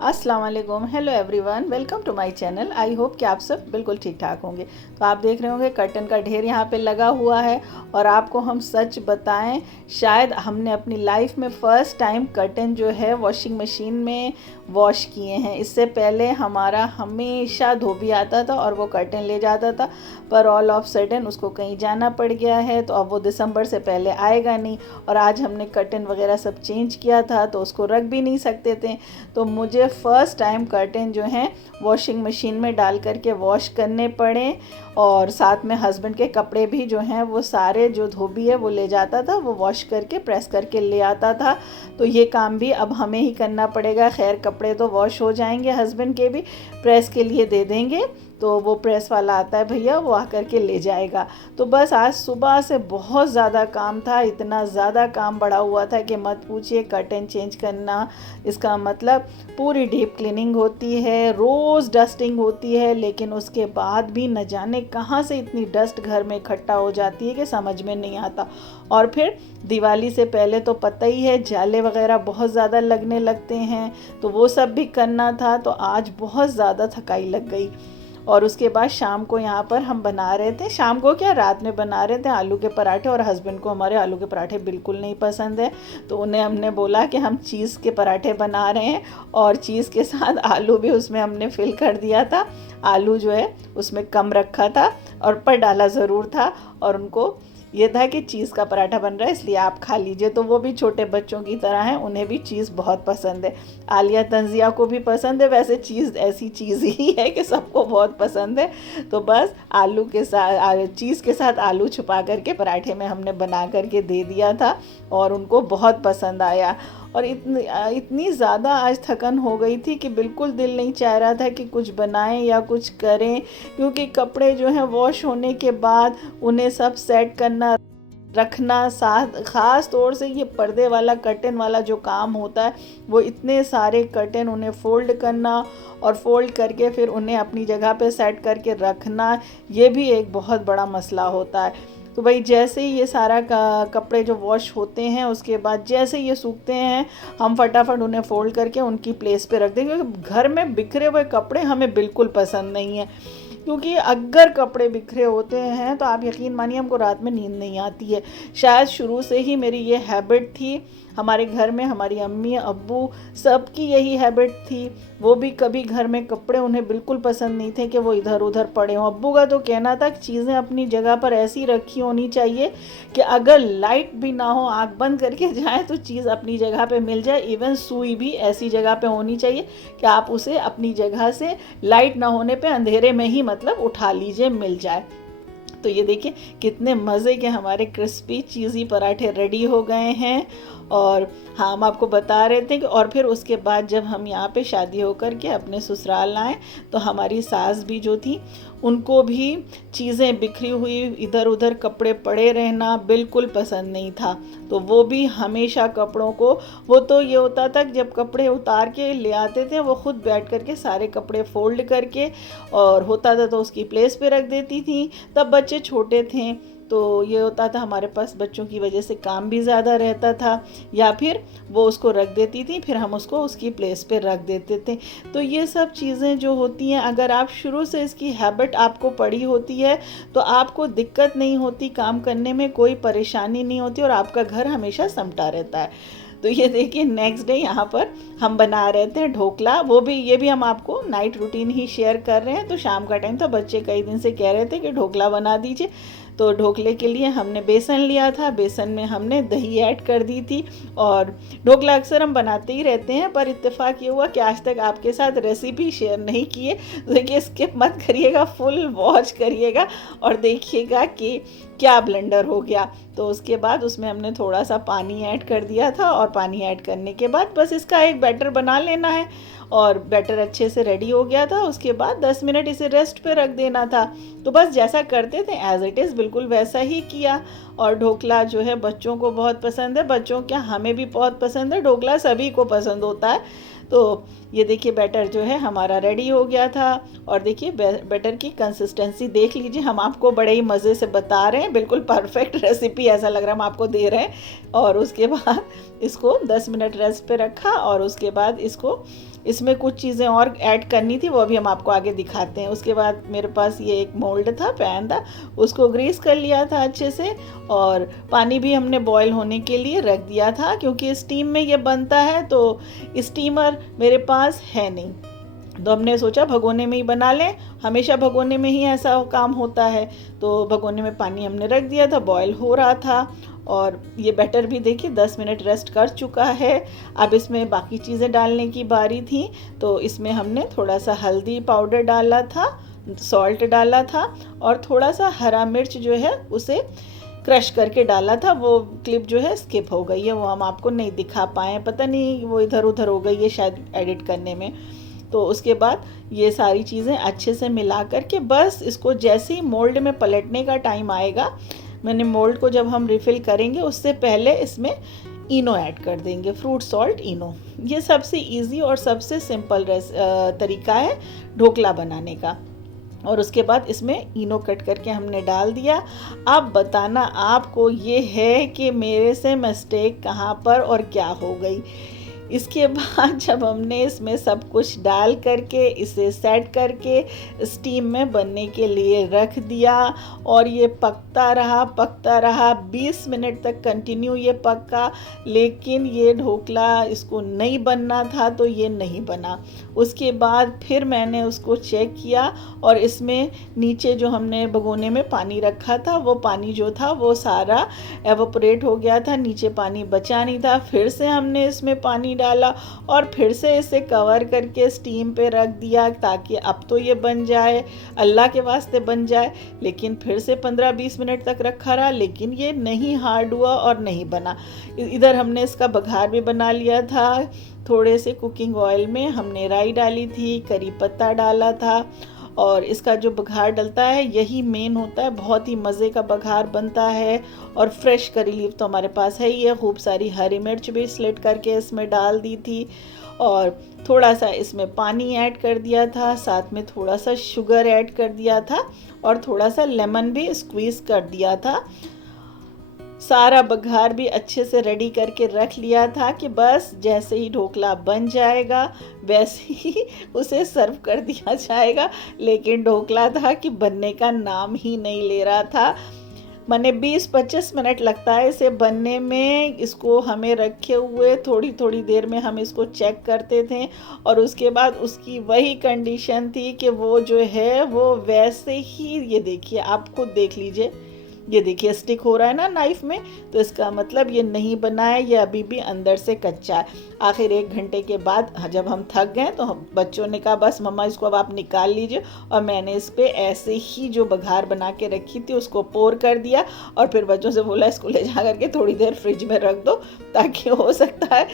अस्सलाम वालेकुम, hello everyone, welcome to my channel. I hope कि आप सब बिल्कुल ठीक ठाक होंगे। तो आप देख रहे होंगे कर्टन का ढेर यहाँ पे लगा हुआ है। और आपको हम सच बताएं, शायद हमने अपनी लाइफ में फ़र्स्ट टाइम कर्टन जो है वॉशिंग मशीन में वॉश किए हैं। इससे पहले हमारा हमेशा धोबी आता था और वो कर्टन ले जाता था, पर ऑल ऑफ सडन उसको कहीं जाना पड़ गया है, तो अब वो दिसंबर से पहले आएगा नहीं। और आज हमने कर्टन वगैरह सब चेंज किया था, तो उसको रख भी नहीं सकते थे। तो मुझे फ़र्स्ट टाइम कर्टन जो हैं वॉशिंग मशीन में डाल करके वॉश करने पड़े। और साथ में हस्बैंड के कपड़े भी जो हैं वो सारे, जो धोबी है वो ले जाता था, वो वॉश करके प्रेस करके ले आता था। तो ये काम भी अब हमें ही करना पड़ेगा। खैर, कपड़े तो वॉश हो जाएंगे, हस्बैंड के भी प्रेस के लिए दे देंगे, तो वो प्रेस वाला आता है भैया, वो आकर के ले जाएगा। तो बस आज सुबह से बहुत ज़्यादा काम था, इतना ज़्यादा काम बढ़ा हुआ था कि मत पूछिए। कर्टन चेंज करना, इसका मतलब पूरी डीप क्लीनिंग होती है, रोज़ डस्टिंग होती है, लेकिन उसके बाद भी न जाने कहाँ से इतनी डस्ट घर में इकट्ठा हो जाती है कि समझ में नहीं आता। और फिर दिवाली से पहले तो पता ही है, जाले वगैरह बहुत ज़्यादा लगने लगते हैं, तो वो सब भी करना था। तो आज बहुत ज़्यादा थकाई लग गई। और उसके बाद शाम को यहाँ पर हम बना रहे थे, शाम को क्या, रात में बना रहे थे आलू के पराठे। और हस्बैंड को हमारे आलू के पराठे बिल्कुल नहीं पसंद है, तो उन्हें हमने बोला कि हम चीज़ के पराठे बना रहे हैं, और चीज़ के साथ आलू भी उसमें हमने फिल कर दिया था। आलू जो है उसमें कम रखा था और पर डाला ज़रूर था, और उनको ये था कि चीज़ का पराठा बन रहा है इसलिए आप खा लीजिए। तो वो भी छोटे बच्चों की तरह हैं, उन्हें भी चीज़ बहुत पसंद है। आलिया तंजिया को भी पसंद है। वैसे चीज़ ऐसी चीज़ ही है कि सबको बहुत पसंद है। तो बस आलू के साथ, चीज़ के साथ आलू छुपा करके पराठे में हमने बना करके दे दिया था, और उनको बहुत पसंद आया। और इतनी ज़्यादा आज थकन हो गई थी कि बिल्कुल दिल नहीं चाह रहा था कि कुछ बनाएं या कुछ करें, क्योंकि कपड़े जो हैं वॉश होने के बाद उन्हें सब सेट करना, रखना, साथ ख़ास तौर से ये पर्दे वाला कर्टन वाला जो काम होता है, वो इतने सारे कर्टन उन्हें फ़ोल्ड करना और फ़ोल्ड करके फिर उन्हें अपनी जगह पे सेट करके रखना, ये भी एक बहुत बड़ा मसला होता है। तो भाई जैसे ही ये सारा कपड़े जो वॉश होते हैं, उसके बाद जैसे ये सूखते हैं, हम फटाफट उन्हें फ़ोल्ड करके उनकी प्लेस पे रख देंगे, क्योंकि घर में बिखरे हुए कपड़े हमें बिल्कुल पसंद नहीं है। क्योंकि अगर कपड़े बिखरे होते हैं तो आप यकीन मानिए हमको रात में नींद नहीं आती है। शायद शुरू से ही मेरी ये हैबिट थी। हमारे घर में हमारी अम्मी अब्बू सबकी यही हैबिट थी। वो भी कभी घर में कपड़े उन्हें बिल्कुल पसंद नहीं थे कि वो इधर उधर पड़े हों। अब्बू का तो कहना था कि चीज़ें अपनी जगह पर ऐसी रखी होनी चाहिए कि अगर लाइट भी ना हो, आँख बंद करके जाए तो चीज़ अपनी जगह पे मिल जाए। इवन सुई भी ऐसी जगह पे होनी चाहिए कि आप उसे अपनी जगह से लाइट ना होने पे अंधेरे में ही मतलब उठा लीजिए, मिल जाए। तो ये देखिए कितने मज़े के हमारे क्रिस्पी चीज़ी पराठे रेडी हो गए हैं। और हाँ, हम आपको बता रहे थे कि और फिर उसके बाद जब हम यहाँ पे शादी होकर के अपने ससुराल आए, तो हमारी सास भी जो थी, उनको भी चीज़ें बिखरी हुई, इधर उधर कपड़े पड़े रहना बिल्कुल पसंद नहीं था। तो वो भी हमेशा कपड़ों को, वो तो ये होता था कि जब कपड़े उतार के ले आते थे, वो खुद बैठ करके सारे कपड़े फोल्ड करके, और होता था तो उसकी प्लेस पे रख देती थी। तब बच्चे छोटे थे, तो ये होता था हमारे पास बच्चों की वजह से काम भी ज़्यादा रहता था, या फिर वो उसको रख देती थी, फिर हम उसको उसकी प्लेस पे रख देते थे। तो ये सब चीज़ें जो होती हैं, अगर आप शुरू से इसकी हैबिट आपको पड़ी होती है, तो आपको दिक्कत नहीं होती, काम करने में कोई परेशानी नहीं होती, और आपका घर हमेशा समटा रहता है। तो ये देखिए नेक्स्ट डे यहाँ पर हम बना रहे थे ढोकला। ये भी हम आपको नाइट रूटीन ही शेयर कर रहे हैं। तो शाम का टाइम था, बच्चे कई दिन से कह रहे थे कि ढोकला बना दीजिए। तो ढोकले के लिए हमने बेसन लिया था, बेसन में हमने दही ऐड कर दी थी। और ढोकला अक्सर हम बनाते ही रहते हैं, पर इत्तेफाक ये हुआ कि आज तक आपके साथ रेसिपी शेयर नहीं किए। तो देखिए स्किप मत करिएगा, फुल वॉच करिएगा और देखिएगा कि क्या ब्लेंडर हो गया। तो उसके बाद उसमें हमने थोड़ा सा पानी ऐड कर दिया था, और पानी ऐड करने के बाद बस इसका एक बैटर बना लेना है। और बैटर अच्छे से रेडी हो गया था। उसके बाद 10 मिनट इसे रेस्ट पे रख देना था। तो बस जैसा करते थे एज इट इज़ बिल्कुल वैसा ही किया। और ढोकला जो है बच्चों को बहुत पसंद है, बच्चों क्या हमें भी बहुत पसंद है, ढोकला सभी को पसंद होता है। तो ये देखिए बैटर जो है हमारा रेडी हो गया था। और देखिए बैटर की कंसिस्टेंसी देख लीजिए, हम आपको बड़े ही मज़े से बता रहे हैं, बिल्कुल परफेक्ट रेसिपी ऐसा लग रहा है हम आपको दे रहे हैं। और उसके बाद इसको 10 मिनट रेस्ट पे रखा, और उसके बाद इसको इसमें कुछ चीज़ें और ऐड करनी थी, वो भी हम आपको आगे दिखाते हैं। उसके बाद मेरे पास ये एक मोल्ड था, पैन था, उसको ग्रीस कर लिया था अच्छे से, और पानी भी हमने बॉईल होने के लिए रख दिया था, क्योंकि स्टीम में ये बनता है तो स्टीमर मेरे पास है नहीं, तो हमने सोचा भगोने में ही बना लें, हमेशा भगोने में ही ऐसा काम होता है। तो भगोने में पानी हमने रख दिया था, बॉयल हो रहा था, और ये बैटर भी देखिए 10 मिनट रेस्ट कर चुका है। अब इसमें बाकी चीज़ें डालने की बारी थी, तो इसमें हमने थोड़ा सा हल्दी पाउडर डाला था, सॉल्ट डाला था, और थोड़ा सा हरा मिर्च जो है उसे क्रश करके डाला था। वो क्लिप जो है स्किप हो गई है, वो हम आपको नहीं दिखा पाए, पता नहीं वो इधर उधर हो गई है शायद एडिट करने में। तो उसके बाद ये सारी चीज़ें अच्छे से मिला करके बस इसको जैसे ही मोल्ड में पलटने का टाइम आएगा, मैंने मोल्ड को जब हम रिफ़िल करेंगे उससे पहले इसमें इनो ऐड कर देंगे, फ्रूट सॉल्ट इनो। ये सबसे इजी और सबसे सिंपल तरीका है ढोकला बनाने का। और उसके बाद इसमें इनो कट करके हमने डाल दिया। अब बताना आपको ये है कि मेरे से मिस्टेक कहाँ पर और क्या हो गई। इसके बाद जब हमने इसमें सब कुछ डाल करके इसे सेट करके स्टीम में बनने के लिए रख दिया, और ये पकता रहा 20 मिनट तक कंटिन्यू ये पका, लेकिन ये ढोकला इसको नहीं बनना था तो ये नहीं बना। उसके बाद फिर मैंने उसको चेक किया, और इसमें नीचे जो हमने भगोने में पानी रखा था वो पानी जो था वो सारा एवोपरेट हो गया था, नीचे पानी बचा नहीं था। फिर से हमने इसमें पानी डाला और फिर से इसे कवर करके स्टीम पे रख दिया, ताकि अब तो ये बन जाए, अल्लाह के वास्ते बन जाए। लेकिन फिर से 15-20 मिनट तक रखा रहा, लेकिन ये नहीं हार्ड हुआ और नहीं बना। इधर हमने इसका बघार भी बना लिया था, थोड़े से कुकिंग ऑयल में हमने राई डाली थी, करी पत्ता डाला था, और इसका जो बघार डलता है यही मेन होता है, बहुत ही मज़े का बघार बनता है। और फ्रेश करी लीफ तो हमारे पास है ही है, खूब सारी हरी मिर्च भी स्लिट करके इसमें डाल दी थी, और थोड़ा सा इसमें पानी ऐड कर दिया था, साथ में थोड़ा सा शुगर ऐड कर दिया था, और थोड़ा सा लेमन भी स्क्वीज़ कर दिया था। सारा बघार भी अच्छे से रेडी करके रख लिया था कि बस जैसे ही ढोकला बन जाएगा वैसे ही उसे सर्व कर दिया जाएगा। लेकिन ढोकला था कि बनने का नाम ही नहीं ले रहा था। मैंने 20-25 मिनट लगता है इसे बनने में, इसको हमें रखे हुए थोड़ी थोड़ी देर में हम इसको चेक करते थे, और उसके बाद उसकी वही कंडीशन थी कि वो जो है वो वैसे ही, ये देखिए आप खुद देख लीजिए, ये देखिए स्टिक हो रहा है ना नाइफ में, तो इसका मतलब ये नहीं बना है, ये अभी भी अंदर से कच्चा है। आखिर 1 घंटे के बाद जब हम थक गए तो हम बच्चों ने कहा बस मम्मा इसको अब आप निकाल लीजिए, और मैंने इस पर ऐसे ही जो बघार बना के रखी थी उसको पोर कर दिया, और फिर बच्चों से बोला इसको ले जा करके थोड़ी देर फ्रिज में रख दो, ताकि हो सकता है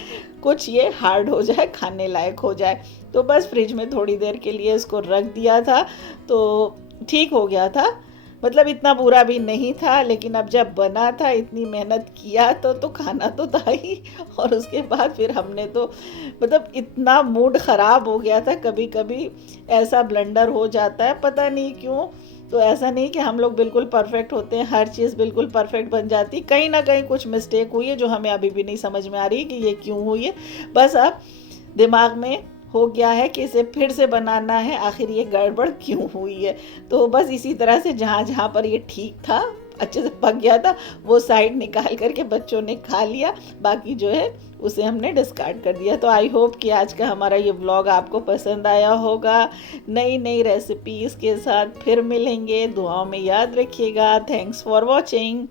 कुछ ये हार्ड हो जाए, खाने लायक हो जाए। तो बस फ्रिज में थोड़ी देर के लिए इसको रख दिया था, तो ठीक हो गया था। मतलब इतना बुरा भी नहीं था, लेकिन अब जब बना था, इतनी मेहनत किया तो खाना तो था ही। और उसके बाद फिर हमने तो मतलब इतना मूड ख़राब हो गया था, कभी कभी ऐसा ब्लंडर हो जाता है पता नहीं क्यों। तो ऐसा नहीं कि हम लोग बिल्कुल परफेक्ट होते हैं, हर चीज़ बिल्कुल परफेक्ट बन जाती, कहीं ना कहीं कुछ मिस्टेक हुई है जो हमें अभी भी नहीं समझ में आ रही कि ये क्यों हुई है। बस अब दिमाग में हो गया है कि इसे फिर से बनाना है, आखिर ये गड़बड़ क्यों हुई है। तो बस इसी तरह से जहाँ जहाँ पर ये ठीक था, अच्छे से पक गया था, वो साइड निकाल करके बच्चों ने खा लिया, बाकी जो है उसे हमने डिस्कार्ड कर दिया। तो आई होप कि आज का हमारा ये व्लॉग आपको पसंद आया होगा। नई नई रेसिपीज़ के साथ फिर मिलेंगे, दुआओं में याद रखिएगा। Thanks for watching.